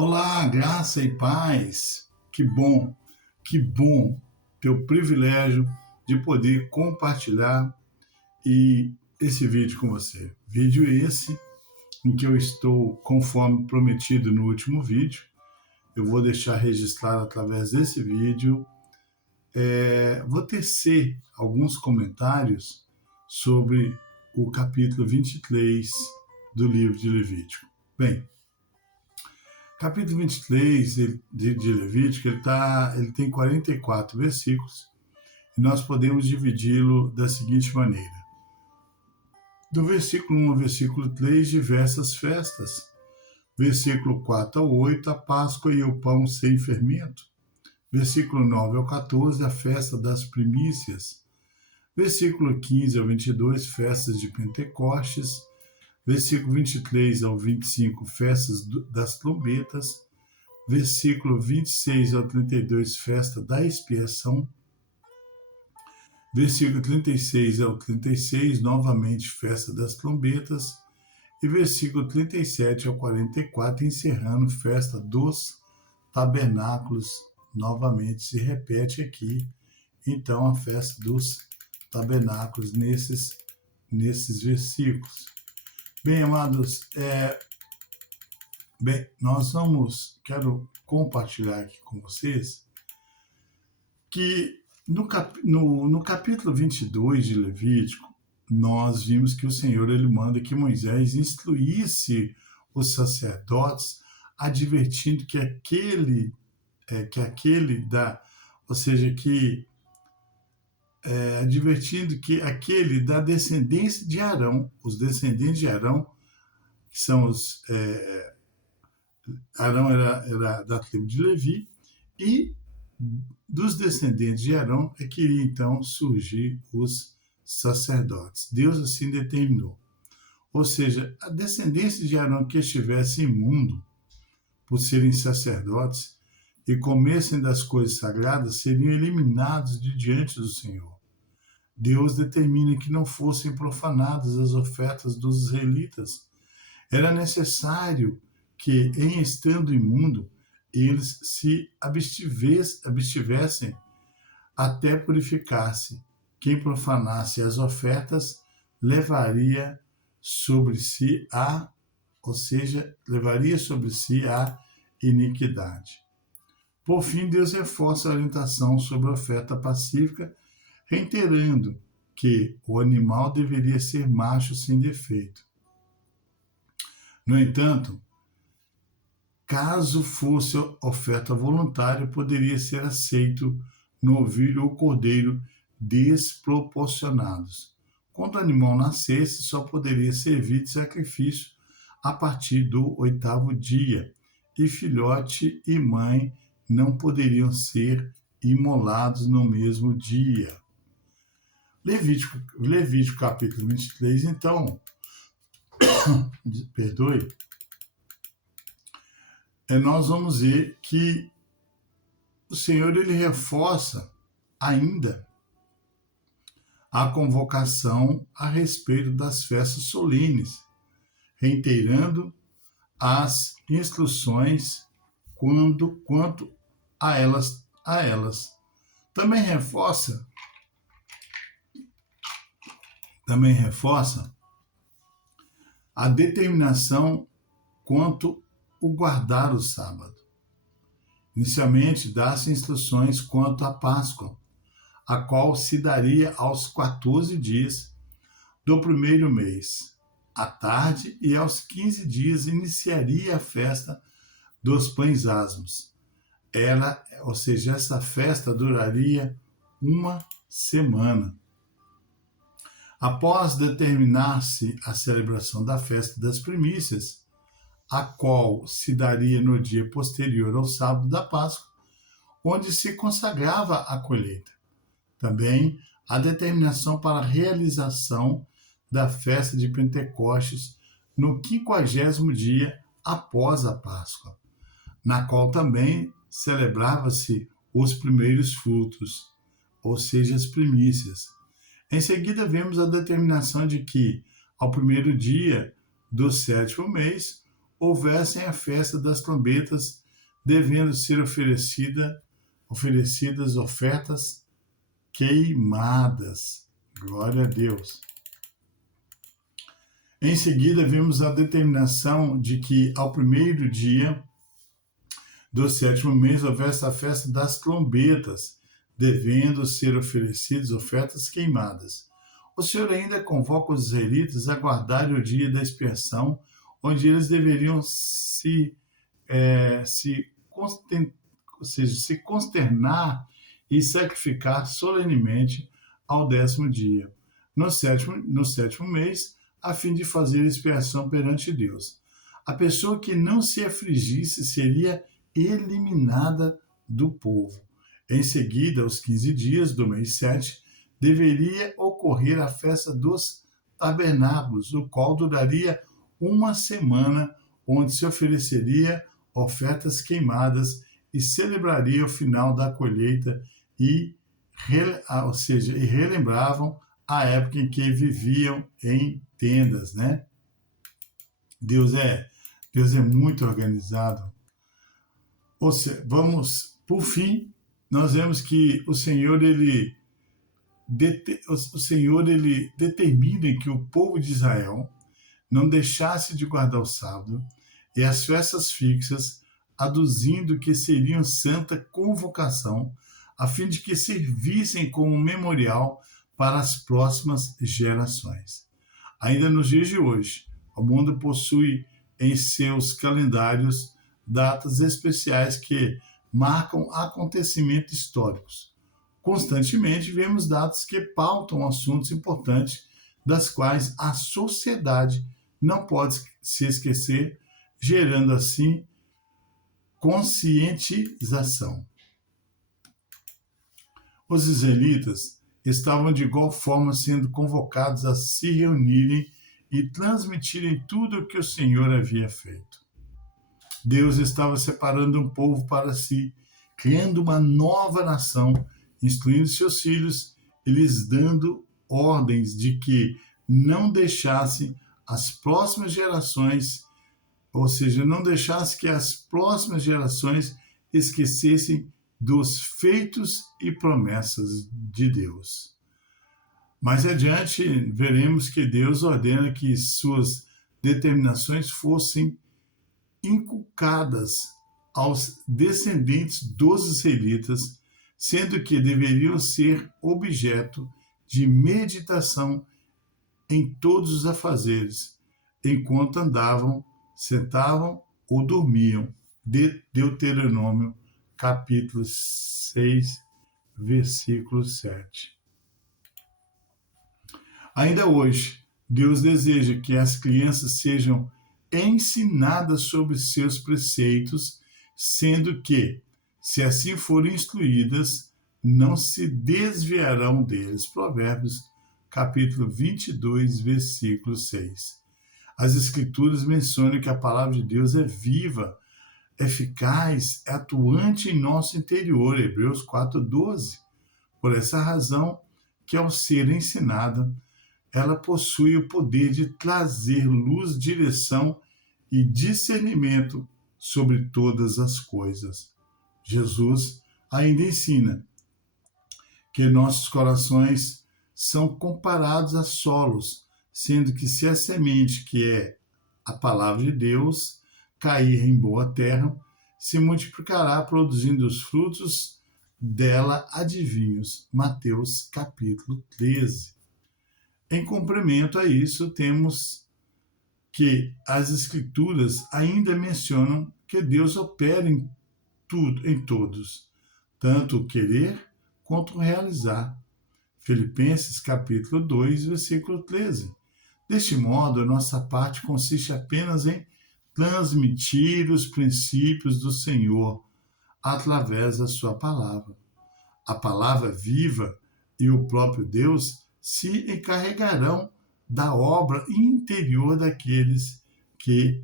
Olá, graça e paz. Que bom ter o privilégio de poder compartilhar esse vídeo com você. Vídeo esse em que eu estou, conforme prometido no último vídeo, eu vou deixar registrado através desse vídeo. Vou tecer alguns comentários sobre o capítulo 23 do livro de Levítico. Bem, capítulo 23 de Levítico, ele tem 44 versículos, e nós podemos dividi-lo da seguinte maneira. Do versículo 1 ao versículo 3, diversas festas. Versículo 4 ao 8, a Páscoa e o pão sem fermento. Versículo 9 ao 14, a festa das primícias. Versículo 15 ao 22, festas de Pentecostes. Versículo 23 ao 25, festas das trombetas. Versículo 26 ao 32, festa da expiação. Versículo 36 ao 36, novamente, festa das trombetas. E versículo 37 ao 44, encerrando, festa dos tabernáculos. Novamente se repete aqui, então, a festa dos tabernáculos nesses versículos. Bem, amados, quero compartilhar aqui com vocês que no capítulo 22 de Levítico, nós vimos que o Senhor ele manda que Moisés instruísse os sacerdotes, advertindo que aquele da descendência de Arão, os descendentes de Arão, que são Arão era da tribo de Levi, e dos descendentes de Arão é que iria então surgir os sacerdotes. Deus assim determinou. Ou seja, a descendência de Arão que estivesse imundo por serem sacerdotes e comessem das coisas sagradas seriam eliminados de diante do Senhor. Deus determina que não fossem profanadas as ofertas dos israelitas. Era necessário que, em estando imundo, eles se abstivessem até purificar-se. Quem profanasse as ofertas levaria sobre si a iniquidade. Por fim, Deus reforça a orientação sobre a oferta pacífica, reiterando que o animal deveria ser macho sem defeito. No entanto, caso fosse oferta voluntária, poderia ser aceito novilho ou cordeiro desproporcionados. Quando o animal nascesse, só poderia servir de sacrifício a partir do 8º dia, e filhote e mãe não poderiam ser imolados no mesmo dia. Levítico capítulo 23, então, nós vamos ver que o Senhor ele reforça ainda a convocação a respeito das festas solenes, reiterando as instruções quanto a elas. Também reforça a determinação quanto o guardar o sábado. Inicialmente, dá-se instruções quanto à Páscoa, a qual se daria aos 14 dias do primeiro mês, à tarde, e aos 15 dias iniciaria a festa dos pães asmos. Essa festa duraria uma semana. Após determinar-se a celebração da festa das primícias, a qual se daria no dia posterior ao sábado da Páscoa, onde se consagrava a colheita. Também a determinação para a realização da festa de Pentecostes no 50º dia após a Páscoa, na qual também celebrava-se os primeiros frutos, ou seja, as primícias. Em seguida, vemos a determinação de que, ao primeiro dia do 7º mês, houvessem a festa das trombetas, devendo ser oferecidas ofertas queimadas. Glória a Deus. Em seguida, vimos a determinação de que ao primeiro dia do 7º mês houvesse a festa das trombetas, devendo ser oferecidas ofertas queimadas. O Senhor ainda convoca os israelitas a guardarem o dia da expiação, onde eles deveriam se consternar e sacrificar solenemente ao 10º dia, no sétimo mês, a fim de fazer expiação perante Deus. A pessoa que não se afligisse seria eliminada do povo. Em seguida, aos 15 dias do mês 7, deveria ocorrer a festa dos tabernáculos, o qual duraria uma semana, onde se ofereceria ofertas queimadas e celebraria o final da colheita e relembravam a época em que viviam em tendas, né? Deus é muito organizado. Ou seja, por fim, nós vemos que o Senhor ele determina que o povo de Israel não deixasse de guardar o sábado e as festas fixas, aduzindo que seriam santa convocação, a fim de que servissem como memorial para as próximas gerações. Ainda nos dias de hoje, o mundo possui em seus calendários datas especiais que marcam acontecimentos históricos. Constantemente vemos datas que pautam assuntos importantes, das quais a sociedade não pode se esquecer, gerando assim conscientização. Os israelitas estavam de igual forma sendo convocados a se reunirem e transmitirem tudo o que o Senhor havia feito. Deus estava separando um povo para si, criando uma nova nação, instruindo seus filhos e lhes dando ordens de que não deixassem as próximas gerações, ou seja, não deixasse que as próximas gerações esquecessem dos feitos e promessas de Deus. Mais adiante, veremos que Deus ordena que suas determinações fossem inculcadas aos descendentes dos israelitas, sendo que deveriam ser objeto de meditação em todos os afazeres, enquanto andavam, sentavam ou dormiam. Deuteronômio, capítulo 6, versículo 7. Ainda hoje, Deus deseja que as crianças sejam ensinadas sobre seus preceitos, sendo que, se assim forem instruídas, não se desviarão deles. Provérbios, capítulo 22, versículo 6. As Escrituras mencionam que a palavra de Deus é viva, eficaz, atuante em nosso interior. Hebreus 4:12. Por essa razão, que ao ser ensinada, ela possui o poder de trazer luz, direção e discernimento sobre todas as coisas. Jesus ainda ensina que nossos corações são comparados a solos, sendo que se a semente, que é a palavra de Deus, cair em boa terra, se multiplicará, produzindo os frutos dela adivinhos. Mateus capítulo 13. Em complemento a isso, temos que as Escrituras ainda mencionam que Deus opera em tudo, em todos, tanto o querer quanto o realizar. Filipenses capítulo 2, versículo 13. Deste modo, a nossa parte consiste apenas em transmitir os princípios do Senhor através da sua palavra. A palavra viva e o próprio Deus se encarregarão da obra interior daqueles que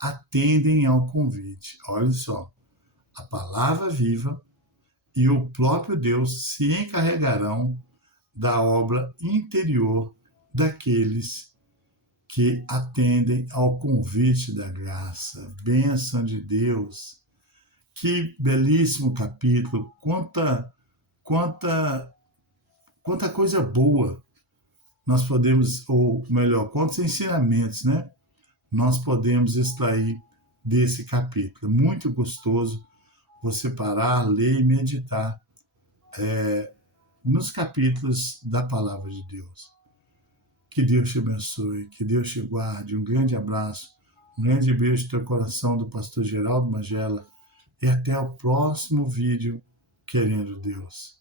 atendem ao convite. Olha só, a palavra viva e o próprio Deus se encarregarão da obra interior daqueles que atendem ao convite da graça. Bênção de Deus. Que belíssimo capítulo. Quanta coisa boa nós podemos, ou melhor, quantos ensinamentos, né? Nós podemos extrair desse capítulo. Muito gostoso você parar, ler e meditar nos capítulos da Palavra de Deus. Que Deus te abençoe, que Deus te guarde. Um grande abraço, um grande beijo no teu coração do pastor Geraldo Magela e até o próximo vídeo, querendo Deus.